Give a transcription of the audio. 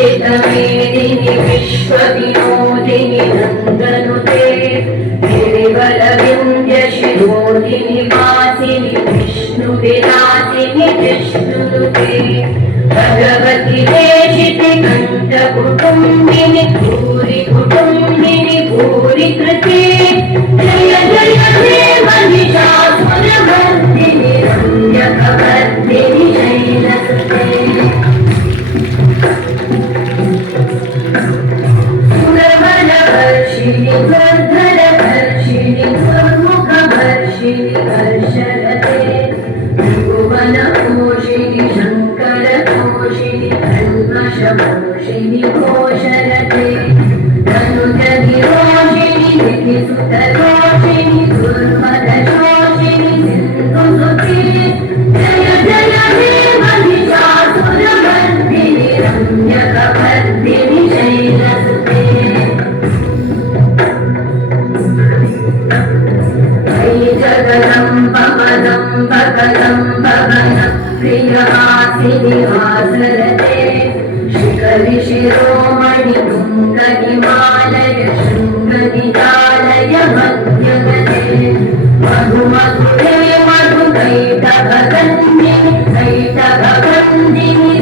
नंदितमेदिनि विश्वविनोदिनि नन्दनुते गिरिवरविन्द्यशिरोधिनि वासिनि विष्णुविलासिनि विष्णुनुते भगवति देशिति कण्ठकुटुम्बिनि भूरि कुटुम्बिनि भूरि कृते जय जय हे महिषासुरमर्दिनि रम्यकवर्दिनि शैलसुते सुरवरवर्षिणि दुर्धरवर्षिणि दुर्मुखवर्षिणि वर्षरते त्रिभुवनपोषिणि शङ्करतोषिणि कल्मषपोषिणि घोषरते धनुजनिरोषिणि निधिसुतरोषिणि दुर्मदशोषिणि सिन्धुसुते जय जय हे महिषासुरमर्दिनि रम्यकवर्दिनि शैलसुते प्रियवासिनि वासरते शिखरि शिरोमणि तुङ्गहिमालय शृङ्गनिजालय मध्यगते मधुमधुरे मधुकैटभगन्धिनि कैटभगन्धिनि